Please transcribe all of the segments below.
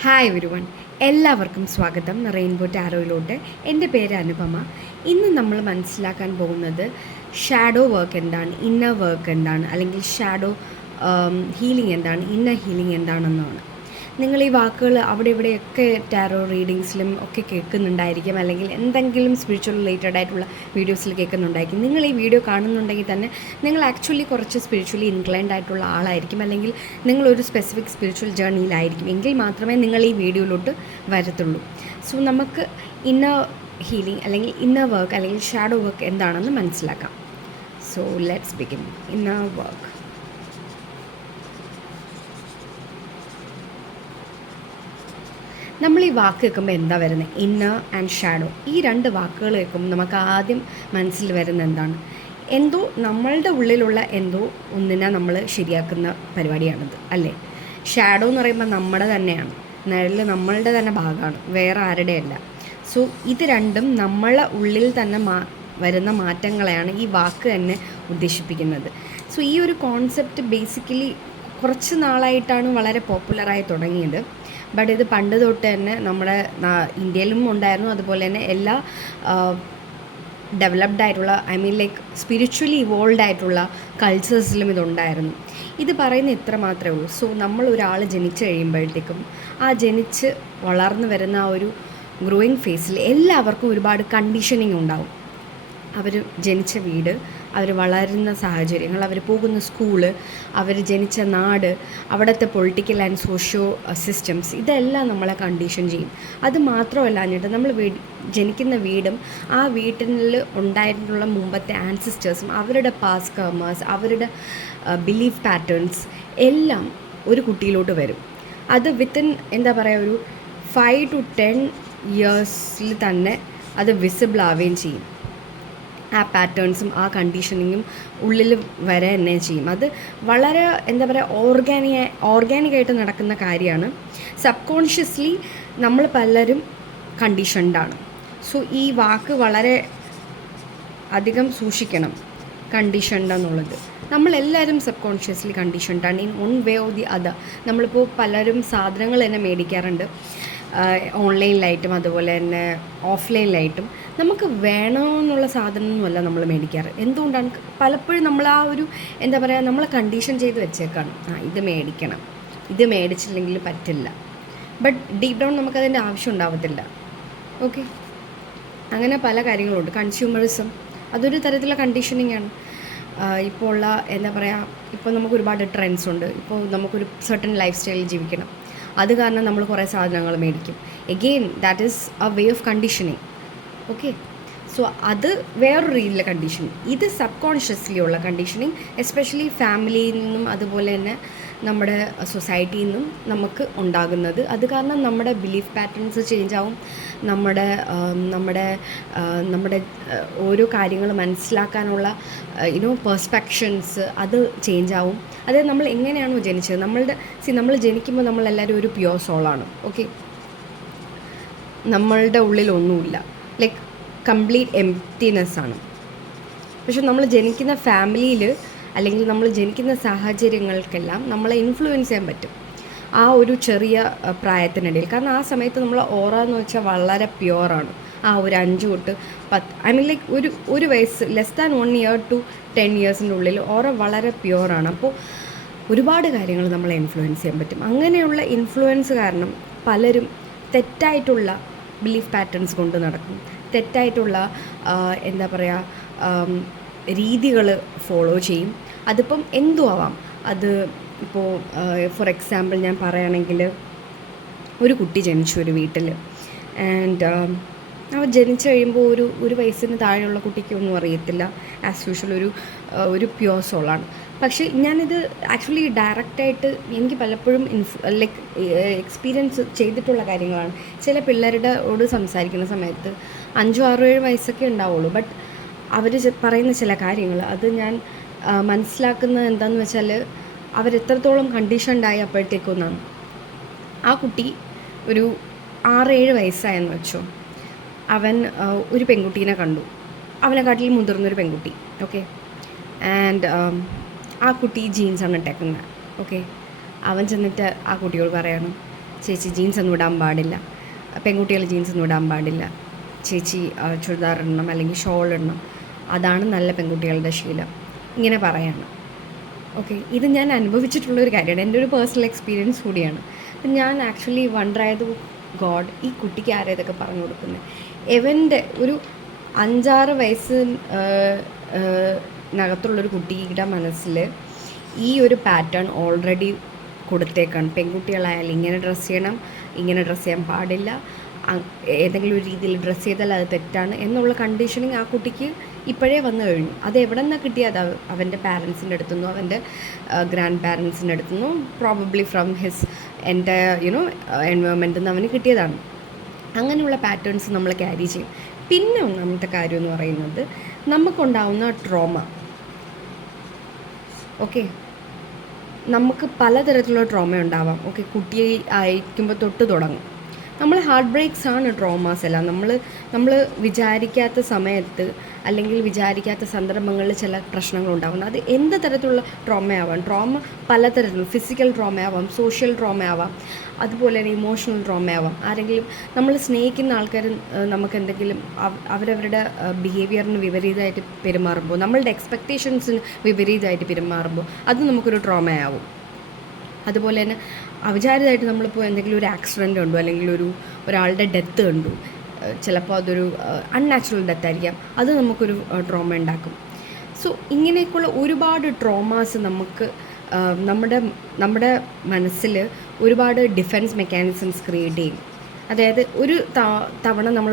Hi everyone, എല്ലാവർക്കും സ്വാഗതം rainbow ടാരോയിലോട്ട്. എൻ്റെ പേര് അനുപമ. ഇന്ന് നമ്മൾ മനസ്സിലാക്കാൻ പോകുന്നത് ഷാഡോ വർക്ക് എന്താണ്, ഇന്നർ വർക്ക് എന്താണ്, അല്ലെങ്കിൽ ഷാഡോ ഹീലിംഗ് എന്താണ്, ഇന്നർ ഹീലിംഗ് എന്താണെന്നാണ്. നിങ്ങൾ ഈ വാക്കുകൾ അവിടെ ഇവിടെയൊക്കെ ടാരോ റീഡിങ്സിലും ഒക്കെ കേൾക്കുന്നുണ്ടായിരിക്കും, അല്ലെങ്കിൽ എന്തെങ്കിലും സ്പിരിച്വൽ റിലേറ്റഡ് ആയിട്ടുള്ള വീഡിയോസിൽ കേൾക്കുന്നുണ്ടായിരിക്കും. നിങ്ങൾ ഈ വീഡിയോ കാണുന്നുണ്ടെങ്കിൽ തന്നെ നിങ്ങൾ ആക്ച്വലി കുറച്ച് സ്പിരിച്വലി ഇൻക്ലൈൻഡ് ആയിട്ടുള്ള ആളായിരിക്കും, അല്ലെങ്കിൽ നിങ്ങളൊരു സ്പെസിഫിക് സ്പിരിച്വൽ ജേർണിയിലായിരിക്കും. എങ്കിൽ മാത്രമേ നിങ്ങൾ ഈ വീഡിയോയിലോട്ട് വരത്തുള്ളൂ. സോ നമുക്ക് ഇന്നർ ഹീലിംഗ് അല്ലെങ്കിൽ ഇന്നർ വർക്ക് അല്ലെങ്കിൽ ഷാഡോ വർക്ക് എന്താണെന്ന് മനസ്സിലാക്കാം. So let's begin. Inner work. നമ്മൾ ഈ വാക്ക് കേൾക്കുമ്പോൾ എന്താ വരുന്നത്? Inner and shadow. ഈ രണ്ട് വാക്കുകൾ കേൾക്കുമ്പോൾ നമുക്ക് ആദ്യം മനസ്സിൽ വരുന്ന എന്താണ്? എന്തോ നമ്മളുടെ ഉള്ളിലുള്ള എന്തോ ഒന്നിനെ നമ്മൾ ശരിയാക്കുന്ന പരിപാടിയാണിത്, അല്ലേ? ഷാഡോ എന്ന് പറയുമ്പോൾ നമ്മുടെ തന്നെയാണ്, നിഴൽ നമ്മളുടെ തന്നെ ഭാഗമാണ്, വേറെ ആരുടെയല്ല. സോ ഇത് രണ്ടും നമ്മളെ ഉള്ളിൽ തന്നെ വരുന്ന മാറ്റങ്ങളെയാണ് ഈ വാക്ക് തന്നെ ഉദ്ദേശിപ്പിക്കുന്നത്. സോ ഈ ഒരു കോൺസെപ്റ്റ് ബേസിക്കലി കുറച്ച് നാളായിട്ടാണ് വളരെ പോപ്പുലറായി തുടങ്ങിയത്. ബട്ട് ഇത് പണ്ട് തൊട്ട് തന്നെ നമ്മുടെ ഇന്ത്യയിലും ഉണ്ടായിരുന്നു, അതുപോലെ തന്നെ എല്ലാ ഡെവലപ്ഡ് ആയിട്ടുള്ള ലൈക്ക് സ്പിരിച്വലി ഇവോൾവ് ആയിട്ടുള്ള കൾച്ചേഴ്സിലും ഇതുണ്ടായിരുന്നു. ഇത് പറയുന്ന ഇത്ര മാത്രമേ ഉള്ളൂ. സോ നമ്മൾ ഒരാൾ ജനിച്ച് കഴിയുമ്പോഴത്തേക്കും ആ ജനിച്ച് വളർന്നു വരുന്ന ആ ഒരു ഗ്രോയിങ് ഫേസിൽ എല്ലാവർക്കും ഒരുപാട് കണ്ടീഷനിങ് ഉണ്ടാവും. അവർ ജനിച്ച വീട്, അവർ വളരുന്ന സാഹചര്യങ്ങൾ, അവർ പോകുന്ന സ്കൂള്, അവർ ജനിച്ച നാട്, അവിടുത്തെ പൊളിറ്റിക്കൽ ആൻഡ് സോഷ്യോ സിസ്റ്റംസ്, ഇതെല്ലാം നമ്മളെ കണ്ടീഷൻ ചെയ്യും. അത് മാത്രമല്ല എന്നിട്ട് നമ്മൾ ജനിക്കുന്ന വീടും ആ വീട്ടിൽ ഉണ്ടായിട്ടുള്ള മുമ്പത്തെ ആൻസിസ്റ്റേഴ്സും അവരുടെ പാസ്റ്റ് കർമേഴ്സ്, അവരുടെ ബിലീഫ് പാറ്റേൺസ് എല്ലാം ഒരു കുട്ടിയിലോട്ട് വരും. അത് വിത്തിൻ എന്താ പറയുക, ഒരു 5 to 10 ഇയേഴ്സിൽ തന്നെ അത് വിസിബിൾ ആവുകയും ചെയ്യും. ആ പാറ്റേൺസും ആ കണ്ടീഷനിങ്ങും ഉള്ളിൽ വരെ തന്നെ ചെയ്യും. അത് വളരെ എന്താ പറയുക, ഓർഗാനിക്കായിട്ട് നടക്കുന്ന കാര്യമാണ്. സബ് കോൺഷ്യസ്ലി നമ്മൾ പലരും കണ്ടീഷൻഡാണ്. സോ ഈ വാക്ക് വളരെ അധികം സൂക്ഷിക്കണം, കണ്ടീഷൻഡ് എന്നുള്ളത്. നമ്മളെല്ലാവരും സബ് കോൺഷ്യസ്ലി കണ്ടീഷൻഡാണ് in one way or the other. നമ്മളിപ്പോൾ പലരും സാധനങ്ങൾ തന്നെ മേടിക്കാറുണ്ട്, ഓൺലൈനിലായിട്ടും അതുപോലെ തന്നെ ഓഫ്ലൈനിലായിട്ടും. നമുക്ക് വേണമെന്നുള്ള സാധനമൊന്നുമല്ല നമ്മൾ മേടിക്കാറ്. എന്തുകൊണ്ടാണ്? പലപ്പോഴും നമ്മൾ ആ ഒരു എന്താ പറയുക, നമ്മൾ കണ്ടീഷൻ ചെയ്ത് വെച്ചേക്കാണ്, ഇത് മേടിക്കണം, ഇത് മേടിച്ചില്ലെങ്കിൽ പറ്റില്ല. ബട്ട് ഡീപ്പ് ഡൗൺ നമുക്കതിൻ്റെ ആവശ്യം ഉണ്ടാവത്തില്ല. ഓക്കെ, അങ്ങനെ പല കാര്യങ്ങളുണ്ട്. കൺസ്യൂമറിസം അതൊരു തരത്തിലുള്ള കണ്ടീഷനിങ് ആണ്. ഇപ്പോൾ ഉള്ള എന്താ പറയുക, ഇപ്പോൾ നമുക്ക് ഒരുപാട് ട്രെൻഡ്സ് ഉണ്ട്. ഇപ്പോൾ നമുക്കൊരു സർട്ടൻ ലൈഫ് സ്റ്റൈലിൽ ജീവിക്കണം, അത് കാരണം നമ്മൾ കുറേ സാധനങ്ങൾ മേടിക്കും. Again that is a way of conditioning. Okay, so അത് വേറൊരു രീതിയിലുള്ള കണ്ടീഷനിങ്. ഇത് സബ് കോൺഷ്യസ്ലി ഉള്ള കണ്ടീഷനിങ്, എസ്പെഷ്യലി ഫാമിലിയിൽ നിന്നും അതുപോലെ തന്നെ നമ്മുടെ സൊസൈറ്റിയിൽ നിന്നും നമുക്ക് ഉണ്ടാകുന്നത്. അത് കാരണം നമ്മുടെ ബിലീഫ് പാറ്റേൺസ് ചേഞ്ച് ആവും, നമ്മുടെ നമ്മുടെ നമ്മുടെ ഓരോ കാര്യങ്ങൾ മനസ്സിലാക്കാനുള്ള പെർസ്പെക്ഷൻസ് അത് ചേഞ്ച് ആവും. അതായത് നമ്മൾ എങ്ങനെയാണോ ജനിച്ചത്, നമ്മൾ ജനിക്കുമ്പോൾ നമ്മളെല്ലാവരും ഒരു പ്യുവർ സോളാണ്. ഓക്കെ, നമ്മളുടെ ഉള്ളിലൊന്നുമില്ല, ലൈക്ക് കംപ്ലീറ്റ് എംപ്റ്റിനെസ്സാണ്. പക്ഷെ നമ്മൾ ജനിക്കുന്ന ഫാമിലിയിൽ അല്ലെങ്കിൽ നമ്മൾ ജനിക്കുന്ന സാഹചര്യങ്ങൾക്കെല്ലാം നമ്മളെ ഇൻഫ്ലുവൻസ് ചെയ്യാൻ പറ്റും ആ ഒരു ചെറിയ പ്രായത്തിനിടയിൽ. കാരണം ആ സമയത്ത് നമ്മൾ ഓറ എന്ന് വെച്ചാൽ വളരെ പ്യുവറാണ്. ആ ഒരു 5 തൊട്ട് 10 ലൈക്ക് ഒരു വയസ്സ്, ലെസ് ദാൻ 1 ഇയർ to 10 ഇയേഴ്സിൻ്റെ ഉള്ളിൽ ഓറ വളരെ പ്യുവറാണ്. അപ്പോൾ ഒരുപാട് കാര്യങ്ങൾ നമ്മളെ ഇൻഫ്ലുവൻസ് ചെയ്യാൻ പറ്റും. അങ്ങനെയുള്ള ഇൻഫ്ലുവൻസ് കാരണം പലരും തെറ്റായിട്ടുള്ള ബിലീഫ് പാറ്റേൺസ് കൊണ്ട് നടക്കും, തെറ്റായിട്ടുള്ള എന്താ പറയുക രീതികൾ ഫോളോ ചെയ്യും. അതിപ്പം എന്തും ആവാം. അത് ഇപ്പോൾ ഫോർ എക്സാമ്പിൾ ഞാൻ പറയുകയാണെങ്കിൽ, ഒരു കുട്ടി ജനിച്ചു ഒരു വീട്ടിൽ, ആൻഡ് അവർ ജനിച്ചു കഴിയുമ്പോൾ ഒരു വയസ്സിന് താഴെയുള്ള കുട്ടിക്കൊന്നും അറിയത്തില്ല. ആസ് യൂഷ്വൽ ഒരു പ്യുവർ സോളാണ്. പക്ഷേ ഞാനിത് ആക്ച്വലി ഡയറക്റ്റായിട്ട് എനിക്ക് പലപ്പോഴും ലൈക്ക് എക്സ്പീരിയൻസ് ചെയ്തിട്ടുള്ള കാര്യങ്ങളാണ്. ചില പിള്ളേരോട് സംസാരിക്കുന്ന സമയത്ത് 5, 6, 7 വയസ്സൊക്കെ ഉണ്ടാവുള്ളൂ. ബട്ട് അവർ പറയുന്ന ചില കാര്യങ്ങൾ അത് ഞാൻ മനസ്സിലാക്കുന്നത് എന്താണെന്ന് വെച്ചാൽ, അവരെത്രത്തോളം കണ്ടീഷൻഡായി അപ്പോഴത്തേക്കൊന്നാണ്. ആ കുട്ടി ഒരു 6, 7 വയസ്സായെന്ന് വെച്ചോ, അവൻ ഒരു പെൺകുട്ടീനെ കണ്ടു, അവനെക്കാട്ടിൽ മുതിർന്നൊരു പെൺകുട്ടി. ഓക്കെ, ആൻഡ് ആ കുട്ടി ജീൻസാണ് ഇട്ടേക്കുന്നത്. ഓക്കെ, അവൻ ചെന്നിട്ട് ആ കുട്ടിയോട് പറയണം, ചേച്ചി ജീൻസ് ഒന്നും ഇടാൻ പാടില്ല, പെൺകുട്ടികൾ ജീൻസ് ഒന്നും ഇടാൻ പാടില്ല, ചേച്ചി ചുരിദാർ ഇടണം അല്ലെങ്കിൽ ഷോൾ ഇടണം, അതാണ് നല്ല പെൺകുട്ടികളുടെ ശീലം, ഇങ്ങനെ പറയാണ്. ഓക്കെ, ഇത് ഞാൻ അനുഭവിച്ചിട്ടുള്ളൊരു കാര്യമാണ്, എൻ്റെ ഒരു പേഴ്സണൽ എക്സ്പീരിയൻസ് കൂടിയാണ്. അപ്പം ഞാൻ ആക്ച്വലി വണ്ടറായത്, ഗോഡ്, ഈ കുട്ടിക്ക് ആരാ ഇതൊക്കെ പറഞ്ഞു കൊടുക്കുന്നത്? എവൻ്റെ ഒരു 5-6 വയസ്സിനകത്തുള്ളൊരു കുട്ടിയുടെ മനസ്സിൽ ഈ ഒരു പാറ്റേൺ ഓൾറെഡി കൊടുത്തേക്കാണ്. പെൺകുട്ടികളായാലും ഇങ്ങനെ ഡ്രസ്സ് ചെയ്യണം, ഇങ്ങനെ ഡ്രസ്സ് ചെയ്യാൻ പാടില്ല, ഏതെങ്കിലും ഒരു രീതിയിൽ ഡ്രസ്സ് ചെയ്താൽ അത് തെറ്റാണ് എന്നുള്ള കണ്ടീഷനിങ് ആ കുട്ടിക്ക് ഇപ്പോഴേ വന്നു കഴിഞ്ഞു. അത് എവിടെ നിന്നാണ് കിട്ടിയത്? അവൻ്റെ പാരൻസിൻ്റെ അടുത്തുനിന്നോ അവൻ്റെ ഗ്രാൻഡ് പാരൻസിൻ്റെ അടുത്തുനിന്നോ, പ്രോബബ്ലി ഫ്രം ഹിസ് എൻ്റെ എൻവയോൺമെൻറ്റിൽ നിന്ന് അവന് കിട്ടിയതാണ്. അങ്ങനെയുള്ള പാറ്റേൺസ് നമ്മൾ ക്യാരി ചെയ്യും. പിന്നെ ഒന്നാമത്തെ കാര്യം എന്ന് പറയുന്നത് നമുക്കുണ്ടാവുന്ന ട്രോമ. ഓക്കെ, നമുക്ക് പലതരത്തിലുള്ള ട്രോമ ഉണ്ടാവാം. ഓക്കെ, കുട്ടിയെ അയക്കുമ്പോൾ തൊട്ട് തുടങ്ങും. നമ്മൾ ഹാർട്ട് ബ്രേക്സ് ആണ് ട്രോമാസ് എല്ലാം. നമ്മൾ വിചാരിക്കാത്ത സമയത്ത് അല്ലെങ്കിൽ വിചാരിക്കാത്ത സന്ദർഭങ്ങളിൽ ചില പ്രശ്നങ്ങളുണ്ടാകുന്നത്. അത് എന്ത് തരത്തിലുള്ള ട്രോമയാവാം. ട്രോമ പലതരത്തിലുള്ള, ഫിസിക്കൽ ട്രോമയാവാം, സോഷ്യൽ ട്രോമയാവാം, അതുപോലെ തന്നെ ഇമോഷണൽ ട്രോമയാവാം. ആരെങ്കിലും നമ്മൾ സ്നേഹിക്കുന്ന ആൾക്കാർ നമുക്ക് എന്തെങ്കിലും അവരവരുടെ ബിഹേവിയറിന് വിപരീതമായിട്ട് പെരുമാറുമ്പോൾ, നമ്മളുടെ എക്സ്പെക്റ്റേഷൻസിന് വിപരീതമായിട്ട് പെരുമാറുമ്പോൾ അത് നമുക്കൊരു ട്രോമയാവും. അതുപോലെ തന്നെ അവിചാരിതമായിട്ട് നമ്മളിപ്പോൾ എന്തെങ്കിലും ഒരു ആക്സിഡൻറ്റ് കണ്ടു അല്ലെങ്കിൽ ഒരാളുടെ ഡെത്ത് കണ്ടു, ചിലപ്പോൾ അതൊരു അൺനാച്ചുറൽ ഡെത്ത് ആയിരിക്കാം, അത് നമുക്കൊരു ട്രോമ ഉണ്ടാക്കും. സോ ഇങ്ങനെയൊക്കെയുള്ള ഒരുപാട് ട്രോമാസ് നമുക്ക് നമ്മുടെ മനസ്സിൽ ഒരുപാട് ഡിഫെൻസ് മെക്കാനിസംസ് ക്രിയേറ്റ് ചെയ്യും. അതായത് ഒരു തവണ നമ്മൾ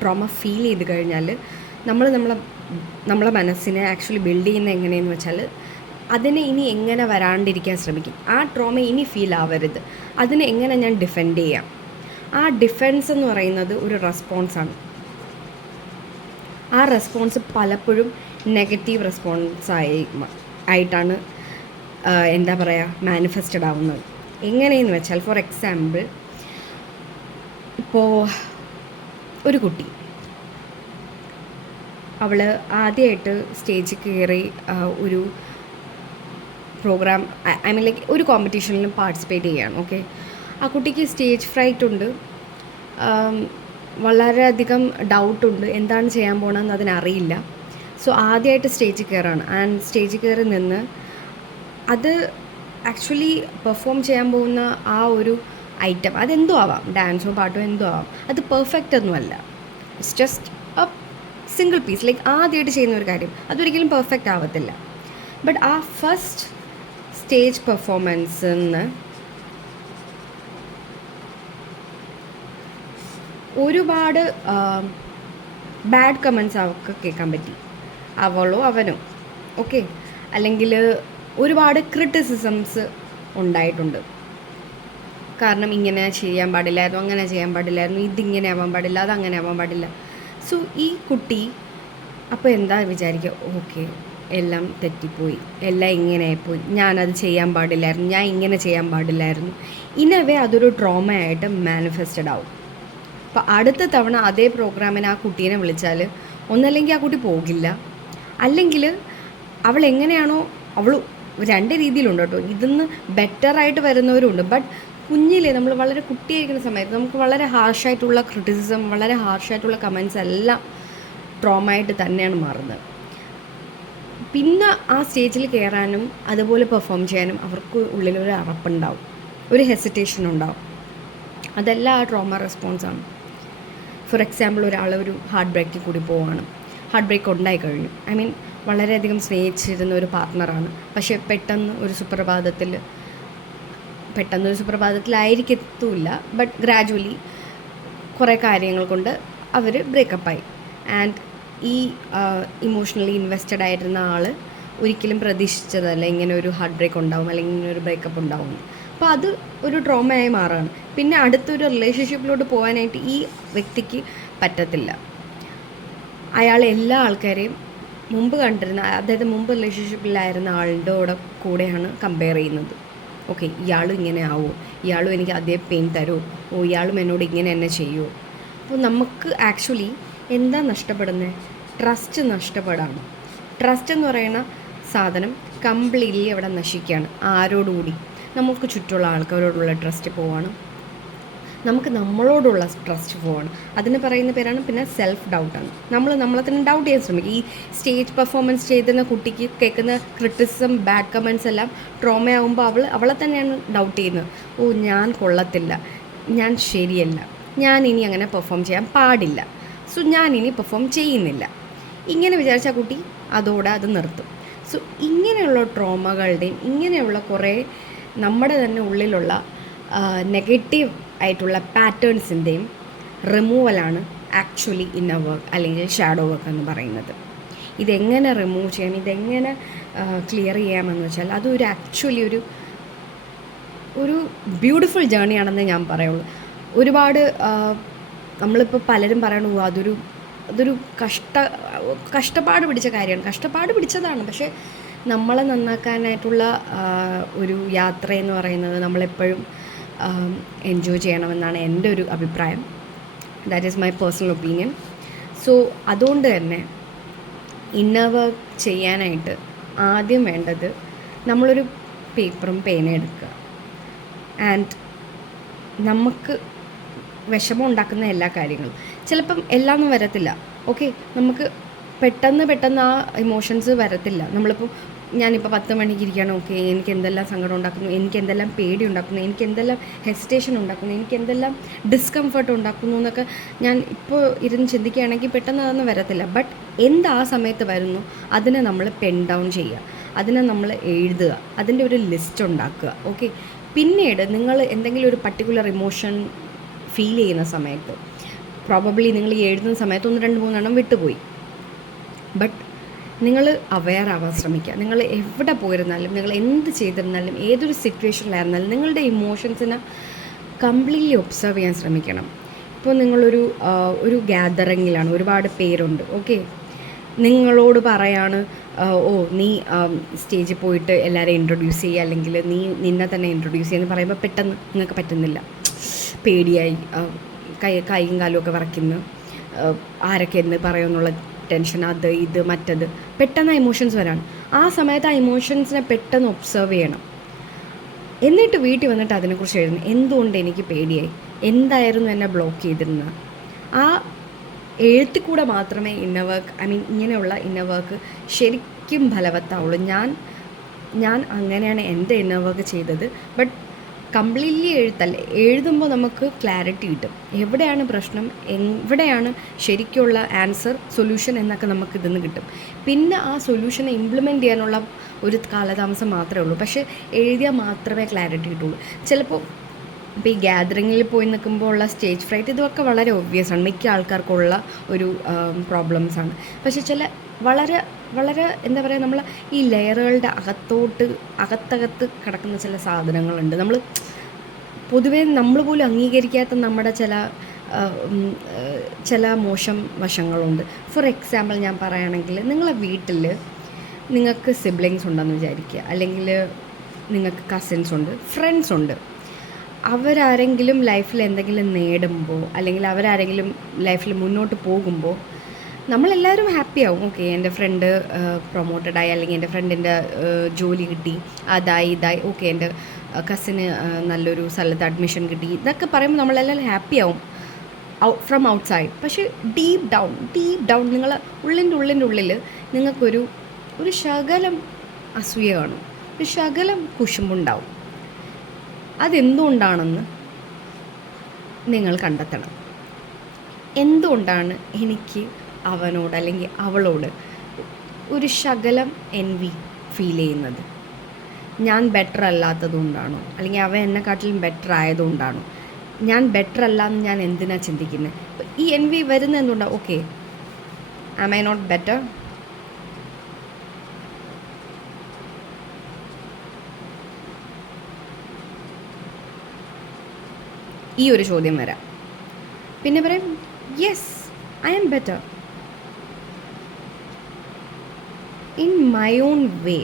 ട്രോമ ഫീൽ ചെയ്ത് കഴിഞ്ഞാൽ നമ്മളെ മനസ്സിനെ ആക്ച്വലി ബിൽഡ് ചെയ്യുന്നത് എങ്ങനെയെന്ന് വെച്ചാൽ അതിനെ ഇനി എങ്ങനെ വരാണ്ടിരിക്കാൻ ശ്രമിക്കും. ആ ട്രോമ ഇനി ഫീൽ ആവരുത്, അതിനെ എങ്ങനെ ഞാൻ ഡിഫെൻഡ് ചെയ്യാം. ആ ഡിഫെൻസ് എന്ന് പറയുന്നത് ഒരു റെസ്പോൺസാണ്. ആ റെസ്പോൺസ് പലപ്പോഴും നെഗറ്റീവ് ആയിട്ടാണ് എന്താ പറയുക മാനിഫെസ്റ്റഡ് ആവുന്നത്. എങ്ങനെയെന്ന് വെച്ചാൽ, ഫോർ എക്സാമ്പിൾ, ഇപ്പോൾ ഒരു കുട്ടി, അവൾ ആദ്യമായിട്ട് സ്റ്റേജിൽ കയറി ഒരു പ്രോഗ്രാം, ഐ മീൻ ലൈക്ക് ഒരു കോമ്പറ്റീഷനിലും പാർട്ടിസിപ്പേറ്റ് ചെയ്യുകയാണ്. ഓക്കെ, ആ കുട്ടിക്ക് സ്റ്റേജ് ഫ്രൈറ്റ് ഉണ്ട്, വളരെയധികം ഡൗട്ടുണ്ട്, എന്താണ് ചെയ്യാൻ പോകണമെന്ന് അതിനറിയില്ല. സോ ആദ്യമായിട്ട് സ്റ്റേജിൽ കയറാണ്. ആൻഡ് സ്റ്റേജിൽ കയറി നിന്ന് അത് ആക്ച്വലി പെർഫോം ചെയ്യാൻ പോകുന്ന ആ ഒരു ഐറ്റം അതെന്തോ ആവാം, ഡാൻസോ പാട്ടോ എന്തോ ആവാം, അത് പെർഫെക്റ്റ് ഒന്നുമല്ല. It's just a single piece, like ആദ്യമായിട്ട് ചെയ്യുന്ന ഒരു കാര്യം, അതൊരിക്കലും പെർഫെക്റ്റ് ആവത്തില്ല. ബട്ട് ആ ഫസ്റ്റ് സ്റ്റേജ് പെർഫോമൻസിന് ഒരുപാട് ബാഡ് കമൻസ് അവൾക്ക് കേൾക്കാൻ പറ്റി, അവളോ അവനോ. ഓക്കെ, അല്ലെങ്കിൽ ഒരുപാട് ക്രിറ്റിസിസംസ് ഉണ്ടായിട്ടുണ്ട്. കാരണം ഇങ്ങനെ ചെയ്യാൻ പാടില്ലായിരുന്നു, അങ്ങനെ ചെയ്യാൻ പാടില്ലായിരുന്നു, ഇതിങ്ങനെ ആവാൻ പാടില്ല, അതങ്ങനെ ആവാൻ പാടില്ല. സോ ഈ കുട്ടി അപ്പോൾ എന്താ വിചാരിക്കുക, ഓക്കെ എല്ലാം തെറ്റിപ്പോയി, എല്ലാം ഇങ്ങനെയായിപ്പോയി, ഞാനത് ചെയ്യാൻ പാടില്ലായിരുന്നു, ഞാൻ ഇങ്ങനെ ചെയ്യാൻ പാടില്ലായിരുന്നു. ഇനവേ അതൊരു ട്രോമയായിട്ട് മാനിഫെസ്റ്റഡ് ആവും. അപ്പോൾ അടുത്ത തവണ അതേ പ്രോഗ്രാമിന് ആ കുട്ടീനെ വിളിച്ചാൽ ഒന്നല്ലെങ്കിൽ ആ കുട്ടി പോകില്ല, അല്ലെങ്കിൽ അവൾ എങ്ങനെയാണോ, അവൾ 2 രീതിയിലുണ്ട് കേട്ടോ, ഇതിന്ന് ബെറ്ററായിട്ട് വരുന്നവരുണ്ട്. ബട്ട് കുഞ്ഞിലെ നമ്മൾ വളരെ കുട്ടിയായിരിക്കുന്ന സമയത്ത് നമുക്ക് വളരെ ഹാർഷായിട്ടുള്ള ക്രിറ്റിസിസം, വളരെ ഹാർഷായിട്ടുള്ള കമൻസ് എല്ലാം ട്രോമയായിട്ട് തന്നെയാണ് മാറുന്നത്. പിന്നെ ആ സ്റ്റേജിൽ കയറാനും അതുപോലെ പെർഫോം ചെയ്യാനും അവർക്ക് ഉള്ളിലൊരു അറപ്പുണ്ടാവും, ഒരു ഹെസിറ്റേഷൻ ഉണ്ടാവും. അതെല്ലാം ആ ട്രോമ റെസ്പോൺസാണ്. ഫോർ എക്സാമ്പിൾ, ഒരാൾ ഒരു ഹാർട്ട് ബ്രേക്കിൽ കൂടി പോവുകയാണ്, ഹാർട്ട് ബ്രേക്ക് ഉണ്ടായി കഴിഞ്ഞു, ഐ മീൻ വളരെയധികം സ്നേഹിച്ചിരുന്ന ഒരു പാർട്ട്ണറാണ്. പക്ഷേ പെട്ടെന്ന് ഒരു സുപ്രഭാതത്തിലായിരിക്കത്തുമില്ല, ബട്ട് ഗ്രാജുവലി കുറേ കാര്യങ്ങൾ കൊണ്ട് അവർ ബ്രേക്കപ്പായി. ആൻഡ് ഈ ഇമോഷണലി ഇൻവെസ്റ്റഡ് ആയിരുന്ന ആൾ ഒരിക്കലും പ്രതീക്ഷിച്ചതല്ല ഇങ്ങനെ ഒരു ഹാർട്ട് ബ്രേക്ക് ഉണ്ടാവും അല്ലെങ്കിൽ ഇങ്ങനെ ഒരു ബ്രേക്കപ്പ് ഉണ്ടാവും. അപ്പോൾ അത് ഒരു ട്രോമയായി മാറുകയാണ്. പിന്നെ അടുത്തൊരു റിലേഷൻഷിപ്പിലോട്ട് പോകാനായിട്ട് ഈ വ്യക്തിക്ക് പറ്റത്തില്ല. അയാൾ എല്ലാ ആൾക്കാരെയും മുമ്പ് കണ്ടിരുന്ന, അതായത് മുമ്പ് റിലേഷൻഷിപ്പിലായിരുന്ന ആളുടെ കൂടെയാണ് കമ്പയർ ചെയ്യുന്നത്. ഓക്കെ, ഇയാളും ഇങ്ങനെ ആവുമോ, ഇയാളും എനിക്ക് അതേ പെയിൻ തരുമോ, ഇയാളും എന്നോട് ഇങ്ങനെ തന്നെ ചെയ്യുമോ. അപ്പോൾ നമുക്ക് ആക്ച്വലി എന്താ നഷ്ടപ്പെടുന്നത്? ട്രസ്റ്റ് നഷ്ടപ്പെടാണ്. ട്രസ്റ്റ് എന്ന് പറയുന്ന സാധനം കംപ്ലീറ്റ്ലി അവിടെ നശിക്കുകയാണ്. ആരോടുകൂടി? നമുക്ക് ചുറ്റുമുള്ള ആൾക്കാരോടുള്ള ട്രസ്റ്റ് പോവാണ്. നമുക്ക് നമ്മളോടുള്ള ട്രസ്റ്റ് പോവാണ്. അതിന് പറയുന്ന പേരാണ് പിന്നെ സെൽഫ് ഡൗട്ടാണ്. നമ്മളെ തന്നെ ഡൗട്ട് ചെയ്യാൻ ശ്രമിക്കും. ഈ സ്റ്റേജ് പെർഫോമൻസ് ചെയ്തുന്ന കുട്ടിക്ക് കേൾക്കുന്ന ക്രിറ്റിസിസം, ബാഡ് കമൻസ് എല്ലാം ട്രോമയാകുമ്പോൾ അവളെ തന്നെയാണ് ഡൗട്ട് ചെയ്യുന്നത്. ഓ, ഞാൻ കൊള്ളത്തില്ല, ഞാൻ ശരിയല്ല, ഞാൻ ഇനി അങ്ങനെ പെർഫോം ചെയ്യാൻ പാടില്ല, സോ ഞാൻ ഇനി പെർഫോം ചെയ്യുന്നില്ല. ഇങ്ങനെ വിചാരിച്ച കുട്ടി അതോടെ അത് നിർത്തും. സോ ഇങ്ങനെയുള്ള ട്രോമകളുടെയും ഇങ്ങനെയുള്ള കുറേ നമ്മുടെ തന്നെ ഉള്ളിലുള്ള നെഗറ്റീവ് ആയിട്ടുള്ള പാറ്റേൺസിൻ്റെയും റിമൂവലാണ് ആക്ച്വലി ഇന്നർ വർക്ക് അല്ലെങ്കിൽ ഷാഡോ വർക്ക് എന്ന് പറയുന്നത്. ഇതെങ്ങനെ റിമൂവ് ചെയ്യാം, ഇതെങ്ങനെ ക്ലിയർ ചെയ്യാമെന്ന് വെച്ചാൽ അതൊരു ആക്ച്വലി ഒരു ബ്യൂട്ടിഫുൾ ജേണിയാണെന്ന് ഞാൻ പറയുള്ളൂ. ഒരുപാട് നമ്മളിപ്പോൾ പലരും പറയണു അതൊരു കഷ്ടപ്പാട് പിടിച്ച കാര്യമാണ്. കഷ്ടപ്പാട് പിടിച്ചതാണ്, പക്ഷേ നമ്മളെ നന്നാക്കാനായിട്ടുള്ള ഒരു യാത്രയെന്ന് പറയുന്നത് നമ്മളെപ്പോഴും എൻജോയ് ചെയ്യണമെന്നാണ് എൻ്റെ ഒരു അഭിപ്രായം. That is my personal opinion. So അതുകൊണ്ട് തന്നെ ഇന്നർ വർക്ക് ചെയ്യാനായിട്ട് ആദ്യം വേണ്ടത് നമ്മളൊരു പേപ്പറും പേനയും എടുക്കുക. ആൻഡ് നമുക്ക് വിഷമം ഉണ്ടാക്കുന്ന എല്ലാ കാര്യങ്ങളും, ചിലപ്പം എല്ലാം ഒന്നും വരത്തില്ല. ഓക്കെ, നമുക്ക് പെട്ടെന്ന് ആ ഇമോഷൻസ് വരത്തില്ല. ഞാനിപ്പോൾ 10 മണിക്ക് ഇരിക്കുകയാണ്. ഓക്കെ, എനിക്ക് എന്തെല്ലാം സങ്കടം ഉണ്ടാക്കുന്നു, എനിക്ക് എന്തെല്ലാം പേടി ഉണ്ടാക്കുന്നു, എനിക്ക് എന്തെല്ലാം ഹെസിറ്റേഷൻ ഉണ്ടാക്കുന്നു, എനിക്ക് എന്തെല്ലാം ഡിസ്കംഫർട്ട് ഉണ്ടാക്കുന്നു എന്നൊക്കെ ഞാൻ ഇപ്പോൾ ഇരുന്ന് ചിന്തിക്കുകയാണെങ്കിൽ പെട്ടെന്ന് അതൊന്നും വരത്തില്ല. ബട്ട് ആ സമയത്ത് വരുന്നു അതിനെ നമ്മൾ പെൻ ഡൗൺ ചെയ്യുക, അതിനെ നമ്മൾ എഴുതുക, അതിൻ്റെ ഒരു ലിസ്റ്റ് ഉണ്ടാക്കുക. ഓക്കെ, പിന്നീട് നിങ്ങൾ എന്തെങ്കിലും ഒരു പർട്ടിക്കുലർ ഇമോഷൻ ഫീൽ ചെയ്യുന്ന സമയത്ത്, പ്രോബബ്ലി നിങ്ങൾ ഈ എഴുതുന്ന സമയത്ത് 1, 2, 3 എണ്ണം വിട്ടുപോയി, ബട്ട് നിങ്ങൾ അവെയർ ആവാൻ ശ്രമിക്കുക. നിങ്ങൾ എവിടെ പോയിരുന്നാലും, നിങ്ങൾ എന്ത് ചെയ്തിരുന്നാലും, ഏതൊരു സിറ്റുവേഷനിലായിരുന്നാലും നിങ്ങളുടെ ഇമോഷൻസിനെ കംപ്ലീറ്റ്ലി ഒബ്സർവ് ചെയ്യാൻ ശ്രമിക്കണം. ഇപ്പോൾ ഒരു ഗ്യാതറിങ്ങിലാണ്, ഒരുപാട് പേരുണ്ട്. ഓക്കെ, നിങ്ങളോട് പറയാണ് നീ സ്റ്റേജിൽ പോയിട്ട് എല്ലാവരെയും ഇൻട്രൊഡ്യൂസ് ചെയ്യുക, അല്ലെങ്കിൽ നീ നിന്നെ തന്നെ ഇൻട്രൊഡ്യൂസ് ചെയ്യുക എന്ന് പറയുമ്പോൾ പെട്ടെന്ന് നിങ്ങൾക്ക് പറ്റുന്നില്ല, പേടിയായി, കൈയും കാലും ഒക്കെ വിറയ്ക്കുന്നു, ആരൊക്കെ എന്ന് പറയുമെന്നുള്ള ടെൻഷൻ, അത് ഇത് മറ്റത്, പെട്ടെന്ന് ആ ഇമോഷൻസ് വരാണ്. ആ സമയത്ത് ആ ഇമോഷൻസിനെ പെട്ടെന്ന് ഒബ്സർവ് ചെയ്യണം. എന്നിട്ട് വീട്ടിൽ വന്നിട്ട് അതിനെക്കുറിച്ച് എഴുതുന്നു. എന്തുകൊണ്ട് എനിക്ക് പേടിയായി, എന്തായിരുന്നു എന്നെ ബ്ലോക്ക് ചെയ്തിരുന്നത്. ആ എഴുത്തിൽ കൂടെ മാത്രമേ ഇന്നർ വർക്ക്, ഇങ്ങനെയുള്ള ഇന്നർ വർക്ക് ശരിക്കും ഫലവത്താവുള്ളൂ. ഞാൻ അങ്ങനെയാണ് എൻ്റെ ഇന്നർ വർക്ക് ചെയ്തത്. ബട്ട് കംപ്ലീറ്റ്ലി എഴുതുമ്പോൾ നമുക്ക് ക്ലാരിറ്റി കിട്ടും. എവിടെയാണ് പ്രശ്നം, എവിടെയാണ് ശരിക്കുള്ള ആൻസർ, സൊല്യൂഷൻ എന്നൊക്കെ നമുക്ക് ഇതിൽ നിന്ന് കിട്ടും. പിന്നെ ആ സൊല്യൂഷനെ ഇംപ്ലിമെൻറ്റ് ചെയ്യാനുള്ള ഒരു കാലതാമസം മാത്രമേ ഉള്ളൂ. പക്ഷേ എഴുതിയാൽ മാത്രമേ ക്ലാരിറ്റി കിട്ടുള്ളൂ. ചിലപ്പോൾ ഇപ്പോൾ ഈ ഗ്യാതറിങ്ങിൽ പോയി നിൽക്കുമ്പോൾ ഉള്ള സ്റ്റേജ് ഫ്രൈറ്റ്, ഇതൊക്കെ വളരെ ഒബ്വിയസ് ആണ്, മിക്ക ആൾക്കാർക്കുള്ള ഒരു പ്രോബ്ലംസാണ്. പക്ഷേ വളരെ വളരെ എന്താ പറയുക, നമ്മൾ ഈ ലെയറുകളുടെ അകത്തകത്ത് കിടക്കുന്ന ചില സാധനങ്ങളുണ്ട്. പൊതുവേ നമ്മൾ പോലും അംഗീകരിക്കാത്ത നമ്മുടെ ചില മോശം വശങ്ങളുണ്ട്. ഫോർ എക്സാമ്പിൾ ഞാൻ പറയുകയാണെങ്കിൽ, നിങ്ങളെ വീട്ടിൽ നിങ്ങൾക്ക് സിബ്ലിങ്സ് ഉണ്ടെന്ന് വിചാരിക്കുക, അല്ലെങ്കിൽ നിങ്ങൾക്ക് കസിൻസ് ഉണ്ട്, ഫ്രണ്ട്സ് ഉണ്ട്. അവരാരെങ്കിലും ലൈഫിൽ എന്തെങ്കിലും നേടുമ്പോൾ, അല്ലെങ്കിൽ അവരാരെങ്കിലും ലൈഫിൽ മുന്നോട്ട് പോകുമ്പോൾ നമ്മളെല്ലാവരും ഹാപ്പിയാവും. ഓക്കെ, എൻ്റെ ഫ്രണ്ട് പ്രൊമോട്ടഡായി, അല്ലെങ്കിൽ എൻ്റെ ഫ്രണ്ടിൻ്റെ ജോലി കിട്ടി, ഇതായി, ഓക്കെ, എൻ്റെ കസിന് നല്ലൊരു സ്ഥലത്ത് അഡ്മിഷൻ കിട്ടി, ഇതൊക്കെ പറയുമ്പോൾ നമ്മളെല്ലാവരും ഹാപ്പിയാവും ഫ്രം ഔട്ട്സൈഡ്. പക്ഷേ ഡീപ്പ് ഡൗൺ നിങ്ങളെ ഉള്ളിൻ്റെ ഉള്ളിൽ നിങ്ങൾക്കൊരു ശകലം അസൂയ കാണും, ഒരു ശകലം കുശുമ്പുണ്ടാവും. അതെന്തുകൊണ്ടാണെന്ന് നിങ്ങൾ കണ്ടെത്തണം. എന്തുകൊണ്ടാണ് എനിക്ക് അവനോട് അല്ലെങ്കിൽ അവളോട് ഒരു ശകലം എൻവി ഫീൽ ചെയ്യുന്നത്? ഞാൻ ബെറ്റർ അല്ലാത്തതുകൊണ്ടാണോ, അല്ലെങ്കിൽ അവൻ എന്നെക്കാട്ടിലും ബെറ്റർ ആയതുകൊണ്ടാണോ? ഞാൻ ബെറ്റർ അല്ല എന്ന് ഞാൻ എന്തിനാ ചിന്തിക്കുന്നത്? ഈ എൻവി വരുന്നത് എന്തുകൊണ്ടാണ്? Okay, am I not better? ഈ ഒരു ചോദ്യം വരാം. പിന്നെ പറയും, yes, I am better in my own way.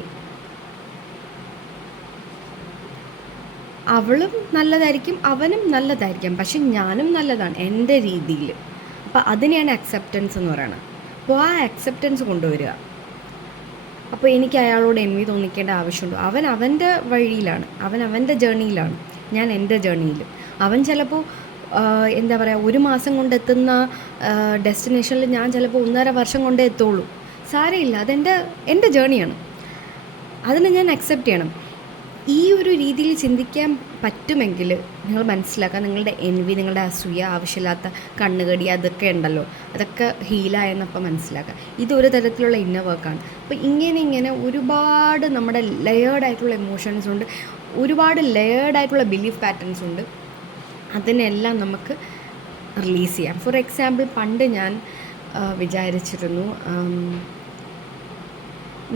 അവളും നല്ലതായിരിക്കും, അവനും നല്ലതായിരിക്കും, പക്ഷെ ഞാനും നല്ലതാണ് എൻ്റെ രീതിയിൽ. അപ്പോൾ അതിനെയാണ് അക്സെപ്റ്റൻസ് എന്ന് പറയുന്നത്. അപ്പോൾ ആ അക്സെപ്റ്റൻസ് കൊണ്ടുവരിക. അപ്പോൾ എനിക്ക് അയാളോട് എൻവി തോന്നിക്കേണ്ട ആവശ്യമുണ്ടോ? അവൻ അവൻ്റെ വഴിയിലാണ്, അവൻ അവൻ്റെ ജേർണിയിലാണ്, ഞാൻ എൻ്റെ ജേർണിയിൽ. അവൻ ചിലപ്പോൾ എന്താ പറയുക, ഒരു മാസം കൊണ്ടെത്തുന്ന ഡെസ്റ്റിനേഷനിൽ ഞാൻ ചിലപ്പോൾ 1.5 വർഷം കൊണ്ടേ എത്തുള്ളൂ. സാരമില്ല, എൻ്റെ ജേണിയാണ്, അതിനെ ഞാൻ അക്സെപ്റ്റ് ചെയ്യണം. ഈ ഒരു രീതിയിൽ ചിന്തിക്കാൻ പറ്റുമെങ്കിൽ നിങ്ങൾ മനസ്സിലാക്കുക, നിങ്ങളുടെ എൻവി, നിങ്ങളുടെ അസൂയ, ആവശ്യമില്ലാത്ത കണ്ണുകടി, അതൊക്കെ ഉണ്ടല്ലോ, അതൊക്കെ ഹീലായെന്നപ്പം മനസ്സിലാക്കുക. ഇതൊരു തരത്തിലുള്ള ഇന്നർ വർക്കാണ്. അപ്പോൾ ഇങ്ങനെ ഒരുപാട് നമ്മുടെ ലെയേർഡായിട്ടുള്ള ഇമോഷൻസ് ഉണ്ട്, ഒരുപാട് ലെയേർഡായിട്ടുള്ള ബിലീഫ് പാറ്റേൺസ് ഉണ്ട്. അതിനെല്ലാം നമുക്ക് റിലീസ് ചെയ്യാം. ഫോർ എക്സാമ്പിൾ, പണ്ട് ഞാൻ വിചാരിച്ചിരുന്നു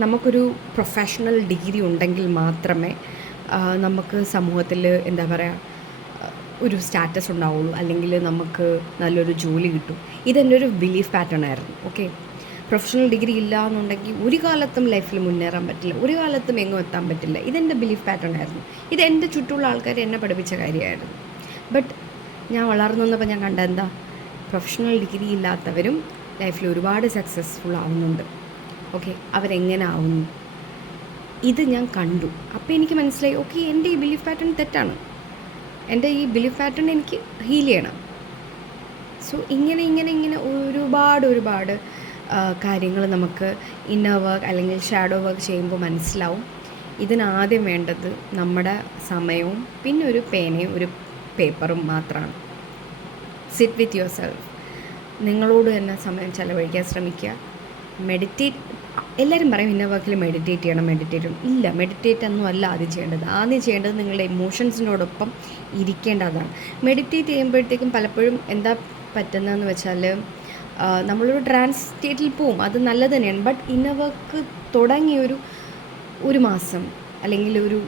നമുക്കൊരു പ്രൊഫഷണൽ ഡിഗ്രി ഉണ്ടെങ്കിൽ മാത്രമേ നമുക്ക് സമൂഹത്തിൽ എന്താ പറയുക ഒരു സ്റ്റാറ്റസ് ഉണ്ടാവുള്ളൂ, അല്ലെങ്കിൽ നമുക്ക് നല്ലൊരു ജോലി കിട്ടും. ഇതെൻ്റെ ഒരു ബിലീഫ് പാറ്റേൺ ആയിരുന്നു. ഓക്കെ, പ്രൊഫഷണൽ ഡിഗ്രി ഇല്ല എന്നുണ്ടെങ്കിൽ ഒരു കാലത്തും ലൈഫിൽ മുന്നേറാൻ പറ്റില്ല, ഒരു കാലത്തും എങ്ങും എത്താൻ പറ്റില്ല. ഇതെൻ്റെ ബിലീഫ് പാറ്റേൺ ആയിരുന്നു. ഇത് എൻ്റെ ചുറ്റുമുള്ള ആൾക്കാർ എന്നെ പഠിപ്പിച്ച കാര്യമായിരുന്നു. ബട്ട് ഞാൻ വളർന്നു വന്നപ്പോൾ ഞാൻ കണ്ട എന്താ, പ്രൊഫഷണൽ ഡിഗ്രി ഇല്ലാത്തവരും ലൈഫിൽ ഒരുപാട് സക്സസ്ഫുൾ ആവുന്നുണ്ട്. ഓക്കെ, അവരെങ്ങനെ ആവുന്നു, ഇത് ഞാൻ കണ്ടു. അപ്പോൾ എനിക്ക് മനസ്സിലായി, ഓക്കെ, എൻ്റെ ഈ ബിലീഫ് പാറ്റേൺ തെറ്റാണ്, എൻ്റെ ഈ ബിലീഫ് പാറ്റേൺ എനിക്ക് ഹീൽ ചെയ്യണം. സോ ഇങ്ങനെ ഒരുപാട് കാര്യങ്ങൾ നമുക്ക് ഇന്നർ വർക്ക് അല്ലെങ്കിൽ ഷാഡോ വർക്ക് ചെയ്യുമ്പോൾ മനസ്സിലാവും. ഇതിനാദ്യം വേണ്ടത് നമ്മുടെ സമയവും പിന്നെ ഒരു പേനയും ഒരു പേപ്പറും മാത്രമാണ്. സിറ്റ് വിത്ത് യുവർ സെൽഫ്, നിങ്ങളോട് തന്നെ സമയം ചെലവഴിക്കാൻ ശ്രമിക്കുക. മെഡിറ്റേറ്റ്, എല്ലാവരും പറയും ഇന്നർ വർക്കിൽ മെഡിറ്റേറ്റ് ചെയ്യണം. ഇല്ല, മെഡിറ്റേറ്റ് ഒന്നും അല്ല ആദ്യം ചെയ്യേണ്ടത് നിങ്ങളുടെ ഇമോഷൻസിനോടൊപ്പം ഇരിക്കേണ്ടതാണ്. മെഡിറ്റേറ്റ് ചെയ്യുമ്പോഴത്തേക്കും പലപ്പോഴും എന്താ പറ്റുന്നതെന്ന് വെച്ചാൽ നമ്മളൊരു ട്രാൻസ് സ്റ്റേറ്റിൽ പോവും, അത് നല്ലത് തന്നെയാണ്. ബട്ട് ഇന്നർ വർക്ക് തുടങ്ങി ഒരു മാസം അല്ലെങ്കിൽ ഒരു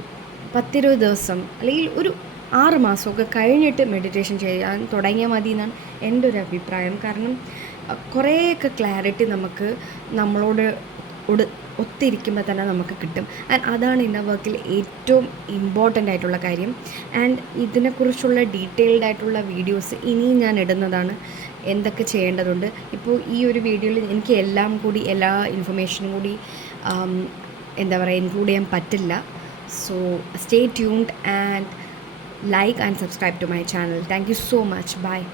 10-20 ദിവസം അല്ലെങ്കിൽ ഒരു 6 മാസമൊക്കെ കഴിഞ്ഞിട്ട് മെഡിറ്റേഷൻ ചെയ്യാൻ തുടങ്ങിയാൽ മതി എന്നാണ് എൻ്റെ ഒരു അഭിപ്രായം. കാരണം കുറേയൊക്കെ ക്ലാരിറ്റി നമുക്ക് നമ്മളോട് ഒത്തിരിക്കുമ്പോൾ തന്നെ നമുക്ക് കിട്ടും. ആൻഡ് അതാണ് ഇന്നർ വർക്കിൽ ഏറ്റവും ഇമ്പോർട്ടൻ്റ് ആയിട്ടുള്ള കാര്യം. ആൻഡ് ഇതിനെക്കുറിച്ചുള്ള ഡീറ്റെയിൽഡ് ആയിട്ടുള്ള വീഡിയോസ് ഇനിയും ഞാൻ ഇടുന്നതാണ്, എന്തൊക്കെ ചെയ്യേണ്ടതുണ്ട്. ഇപ്പോൾ ഈ ഒരു വീഡിയോയിൽ എനിക്ക് എല്ലാ ഇൻഫർമേഷനും കൂടി എന്താ പറയുക ഇൻക്ലൂഡ് ചെയ്യാൻ പറ്റില്ല. So stay tuned and like and subscribe to my channel. Thank you so much. Bye.